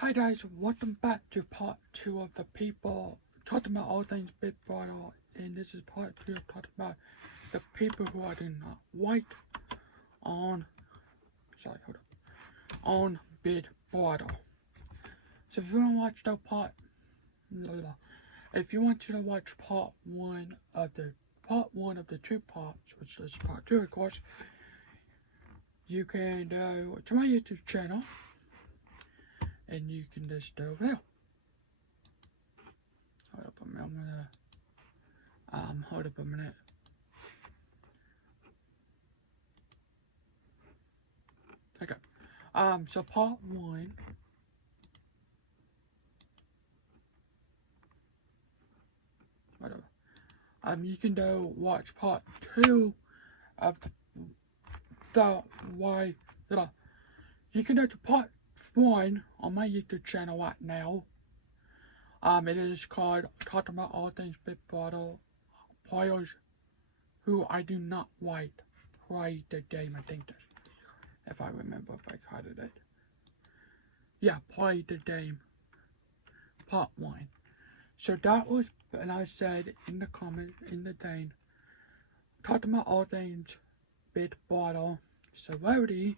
Hi guys, welcome back to part 2 of the people talking about all things Big Brother, and this is part 2 of talking about the people who are not white on, on Big Brother. So if you want to watch the if you want to watch part 1 of the 2 parts, which is part 2 of course, you can go to my YouTube channel, and you can just go there. Hold up a minute. Okay. So part 1. Whatever. You can go watch part 2 of the why. You can go to part 1 on my YouTube channel right now. It is called Talking About All Things Big Brother Players Who I Do Not Like Play the Game. I think that's, if I remember, if I caught it. Yeah, Play the Game. Part 1. So that was, and I said in the comment, in the thing, talking about all things Big Brother Celebrity,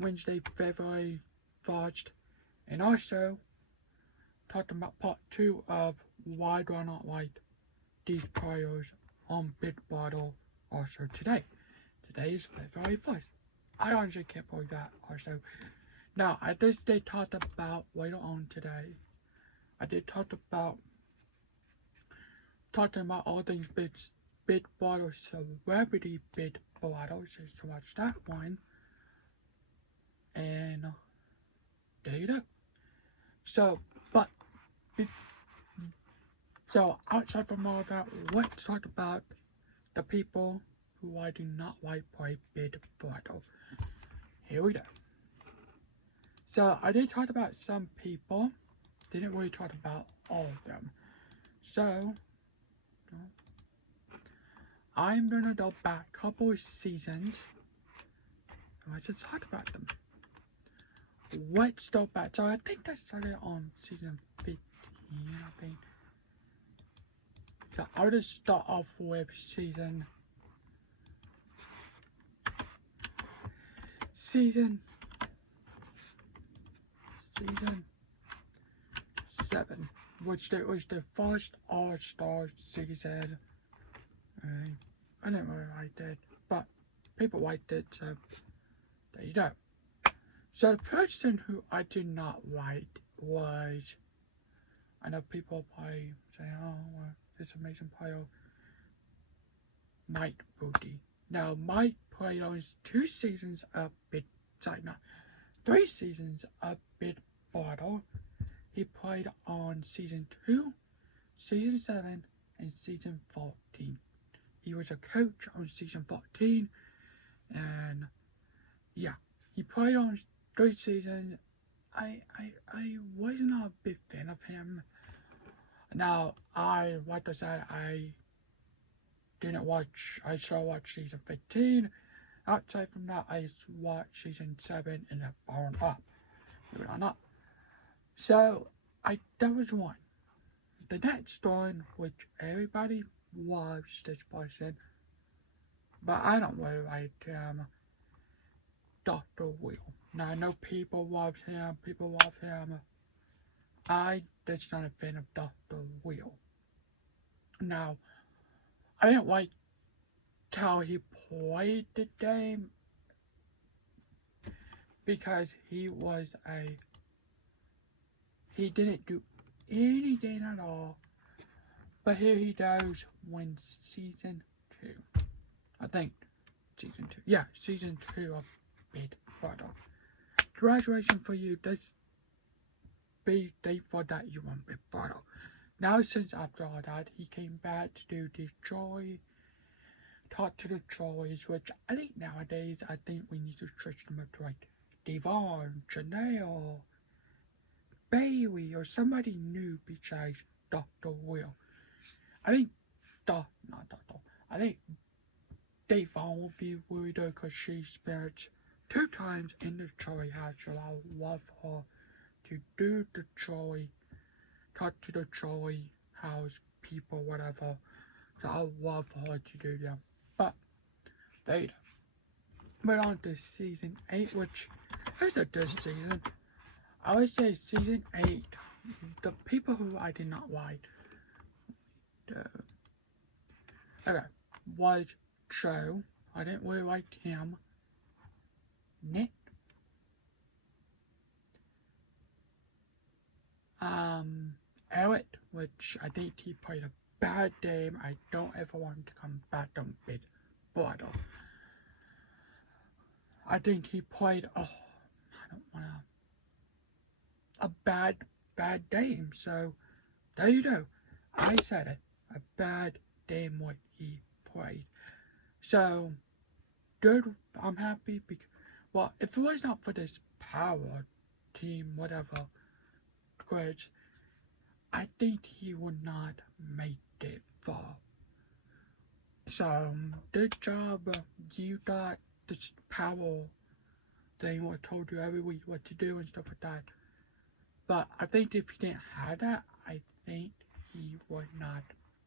Wednesday, February 1st, and also talking about part 2 of why do I not like these players on Big Brother also today. Today is February 1st. I honestly can't believe that also. Now, I did talk about later on today, I did talk about talking about all things Big Brother Celebrity Big Brother, so you can watch that one. And there you go. So, outside from all that, let's talk about the people who I do not like play Big Brother. Here we go. So, I did talk about some people, didn't really talk about all of them. So, I'm gonna go back a couple of seasons, and let's just talk about them. Let's go back. So, I think that started on season 15, I think. So, I'll just start off with season 7, which was the first All-Star season. I didn't really like it, but people liked it, so there you go. So the person who I did not like was, I know people probably say, oh, well, this amazing player, Mike Booty. Now, Mike played on 2 seasons of not 3 seasons of Big Brother. He played on season 2, season 7, and season 14. He was a coach on season 14, and yeah, he played on 3 seasons. I was not a big fan of him. Now, like I said, I started watching season 15. Outside from that, I watched season 7 and then followed up. Believe it or not. So, that was one. The next one, which everybody loves this person, but I don't really like him, Dr. Will. Now, I know people love him, I just not a fan of Dr. Will. Now, I didn't like how he played the game, because he didn't do anything at all. But here he does when season 2. I think season 2. Yeah, season 2 of Big Brother. Graduation for you. That's big day for that you want Big Brother. Now, since after all that, he came back to do the Joy. Talk to the Joys, which I think nowadays, I think we need to switch them up to like Devon, Janelle, Bailey, or somebody new besides Dr. Will. I think I think Devon will be really good because she spirits 2 times in the Joy house, so I love her to do the Charlie, talk to the Charlie House people, whatever. So I love her to do them. But they went on to season 8, which is a good season. I would say season 8, the people who I did not like, okay, was Joe. I didn't really like him. Nick. Eric, which I think he played a bad game. I don't ever want him to come back on Big Brother. I think he played, I don't wanna, a bad game. So, there you go. I said it. A bad game what he played. So, good. I'm happy because, well, if it was not for this power team, whatever, glitch, I think he would not make it far. So, good job. You got this power thing what told you every week what to do and stuff like that. But I think if he didn't have that, I think he would not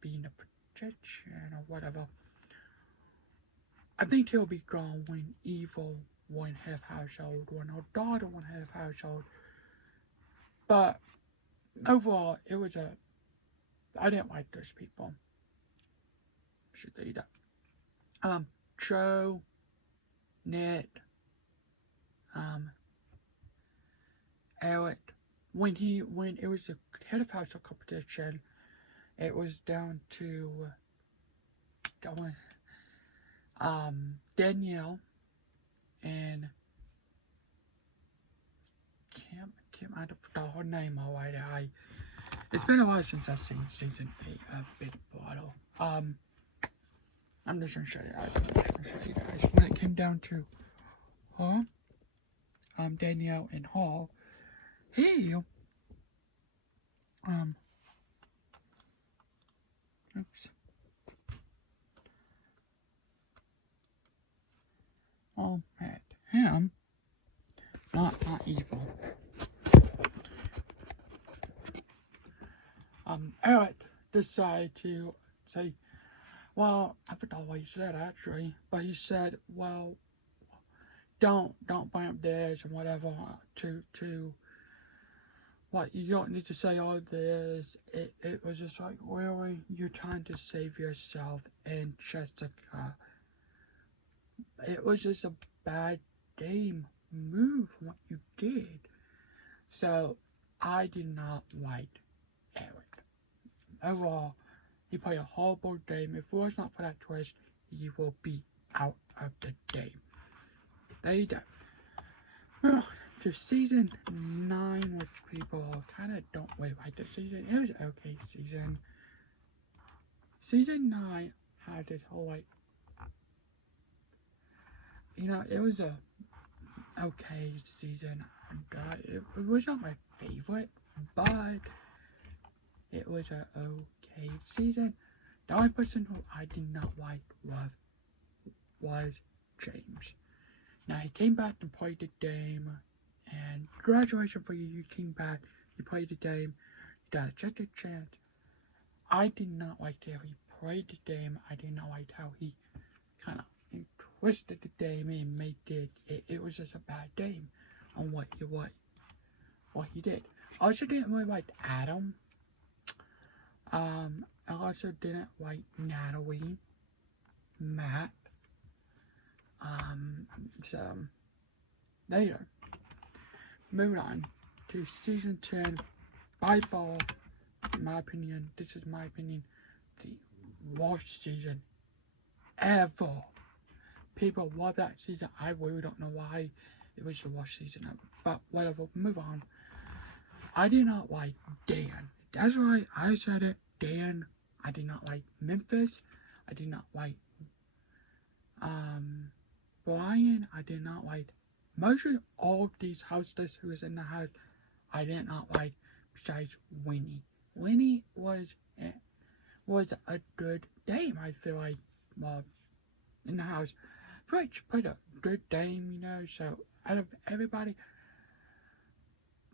be in a protection or whatever. I think he'll be gone when Evil won't have household, when her daughter won't have household. But overall, it was I didn't like those people. Should they that? Joe, Ned, Eric. When it was the head of household competition, it was down to Danielle and Kim. I don't forgot her name already. It's been a while since I've seen season 8 of Big Brother. I'm just gonna show you guys. When it came down to her, Danielle and Hall, he, oops. At him, not Evil. Eric decided to say, well, I forgot what he said actually, but he said, well, don't bring up this and whatever to what you don't need to say all this. It was just like, really, you're trying to save yourself and Jessica. It was just a bad game move what you did. So I did not like Eric. Overall, he played a horrible game. If it was not for that twist, he will be out of the game. There you go. Well, to season 9, which people kind of don't really like the season. It was an okay season. Season 9 had this whole like, it was a okay season. It was not my favorite, but it was an okay season. The only person who I did not like was James. Now he came back and played the game, and congratulations for you. You came back, you played the game, you got a second chance. I did not like how he played the game. I did not like how he kind of twisted the game and made it. It was just a bad game on what he did. I also didn't really like Adam. I also didn't like Natalie, Matt. So there you go. Moving on to season 10. By far, in my opinion, this is my opinion, the worst season ever. People love that season. I really don't know why it was the worst season ever. But whatever, move on. I did not like Dan. That's why I said it. Dan. I did not like Memphis. I did not like Brian. I did not like mostly all of these hostess who was in the house. I did not like besides Winnie. Winnie was a good dame. I feel like in the house. Rich played a good game, so out of everybody,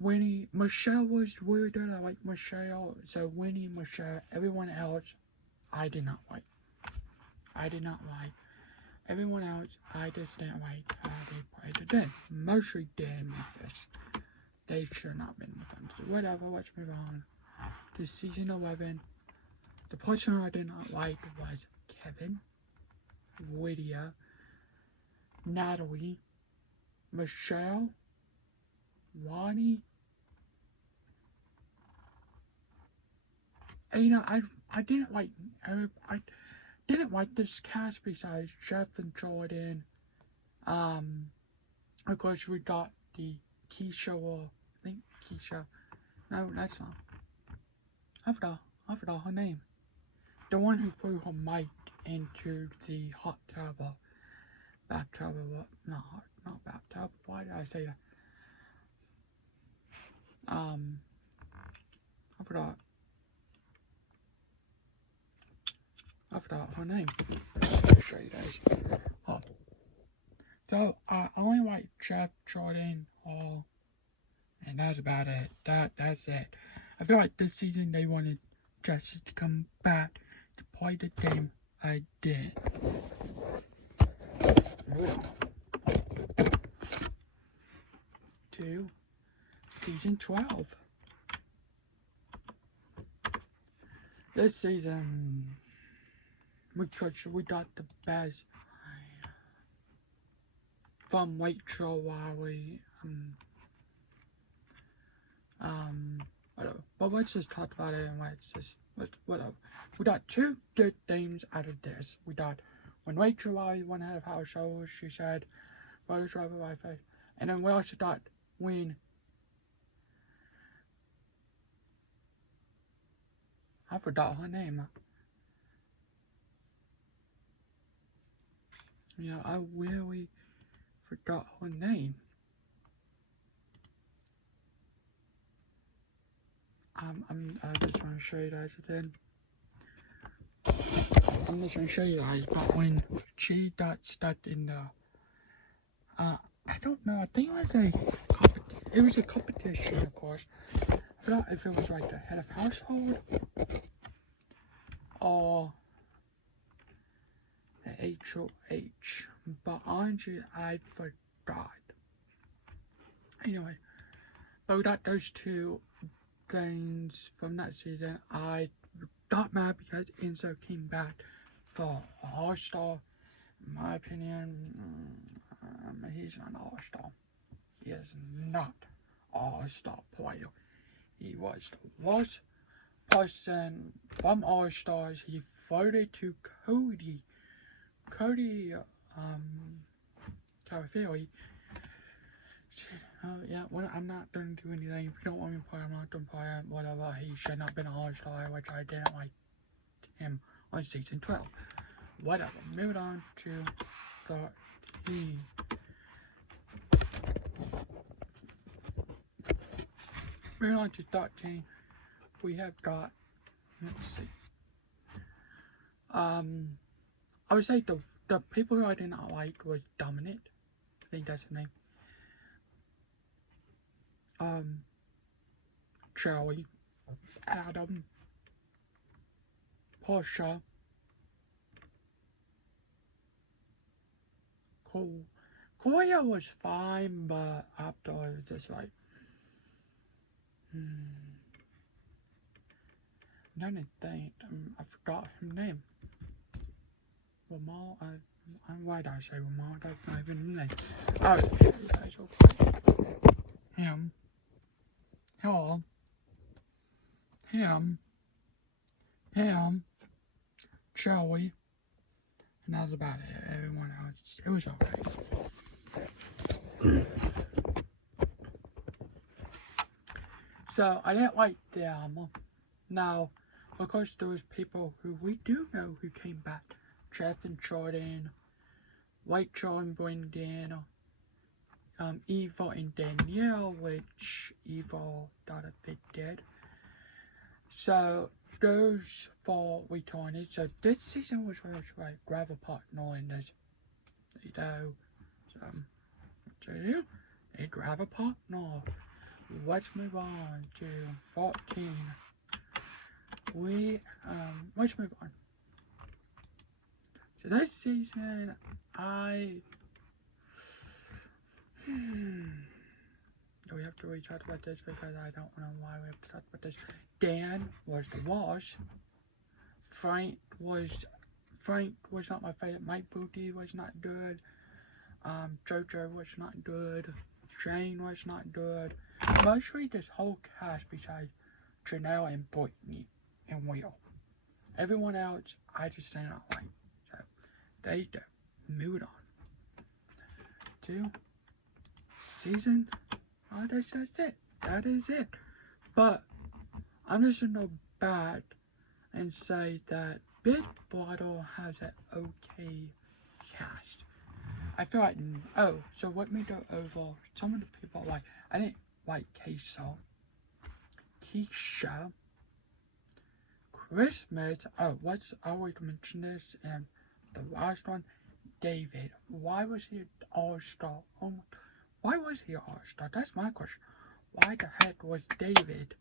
Winnie, Michelle was weirder. I like Michelle. So Winnie, Michelle, everyone else, I did not like. I did not like. Everyone else, I just didn't like how they played the game. Mostly Dan and Fish. They should not have been in the country. Whatever, let's move on to season 11. The person I did not like was Kevin, Lydia, Natalie, Michelle, Lonnie. And, you know, I didn't like I didn't like this cast besides Jeff and Jordan. Of course we got the Keisha, or I think Keisha. No, that's not. I forgot her name. The one who threw her mic into the hot tub, or bathtub, or not bathtub. Why did I say that? I forgot. I forgot her name. I'll show you guys. Oh. So I only like Jeff, Jordan, Hall, and that's about it. That's it. I feel like this season they wanted Jesse to come back to play the game I did. To season 12. This season, because we got the best from Rachel, Wiley, whatever. But let's just talk about it, and whatever. We got two good things out of this. We got when Rachel Wiley went out of house show, she said, "Brothers drive Wi-Fi," and then we also got when I forgot her name. Yeah, I really forgot her name. I just want to show you guys again. I'm just going to show you guys, but when she got stuck in the, I don't know, I think it was a competition, of course. I forgot if it was like the head of household, or the HOH, but honestly, I forgot. Anyway, but we got those two things from that season. I got mad because Enzo came back for All-Star. In my opinion, he's not an All-Star. He is not All-Star player. He was the worst person from All-Stars. He voted to Cody Carafiori. Yeah, well, I'm not going to do anything. If you don't want me to play, I'm not going to play him. Whatever. He should not have been an All-Star, which I didn't like him on season 12. Whatever. Moving on to 13. Moving on to 13. We have got, let's see. I would say the people who I did not like was Dominic. I think that's the name. Joey, Adam, Portia, Cole. Koya was fine, but after it was just like, I'm trying to think. I forgot his name. Lamar. Why did I say Lamar? That's not even his name. Oh, you guys real quick. Him. Hello. Him. Joey. And that was about it. Everyone else, it was okay. So, I didn't like them. Now, of course, there was people who we do know who came back. Jeff and Jordan, Rachel and Brendan, Eva and Danielle, which Eva got a bit dead. So, those 4 returned. So, this season was really like grab a partner and there's, you know, a grab a partner. let's move on to 14. Let's move on. So this season, we have to talk about this because I don't know why we have to talk about this. Dan was the boss. Frank was not my favorite. Mike Booty was not good. Jojo was not good. Shane was not good. Mostly this whole cast besides Janelle and Brittany and Will. Everyone else, I just did not like. So, they moved on to season. Oh, that's it. That is it. But I'm just gonna go back and say that Big Brother has an okay cast. I feel like, so let me go over some of the people like. I didn't like Keisha, Christmas. I always mention this, and the last one, David. Why was he an all-star? Why was he an all-star? That's my question. Why the heck was David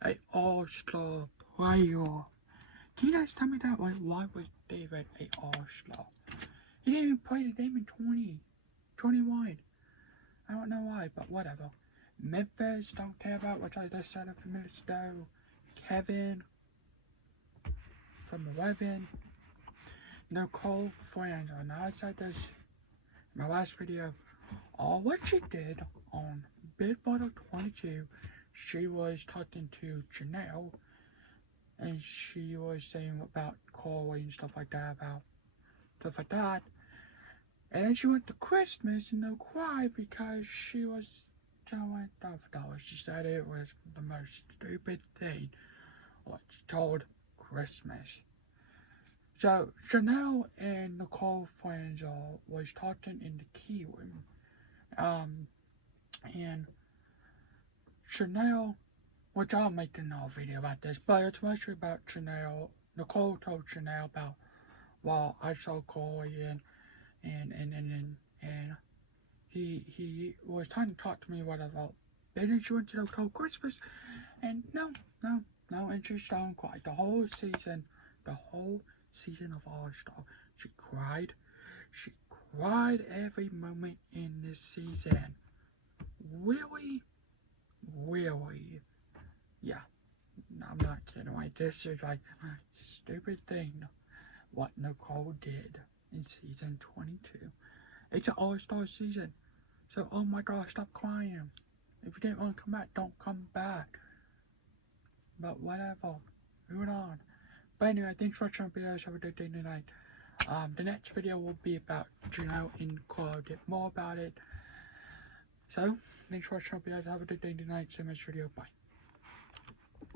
an all-star player? Can you guys tell me that? Why was David an all-star? He didn't even play the game in 2021. I don't know why, but whatever. Memphis, don't care about, which I just said a few minutes ago. Kevin from 11. Nicole Franzo. Now I said this in my last video. What she did on Big Brother 22, she was talking to Janelle, and she was saying about Corey and stuff like that, And then she went to Christmas and they'll cry because she was telling $5. She said it was the most stupid thing what she told Christmas. So Janelle and Nicole Franzo was talking in the key room. And Janelle, which I'll make another video about this, but it's mostly about Janelle. Nicole told Janelle about, well, I saw Corey and he was trying to talk to me about didn't you want to go Christmas? And no, and she's done cried the whole season of All Star. She cried every moment in this season. Really? Yeah, I'm not kidding. Like, this is like a stupid thing what Nicole did in season 22. It's an all-star season. So, oh my gosh, stop crying. If you didn't want to come back, don't come back. But whatever. Moving on. But anyway, thanks for watching my videos. Have a good day tonight. The next video will be about Janelle and Cora, a bit more about it. So, thanks for watching my videos. Have a good day tonight. See you in the next video. Bye.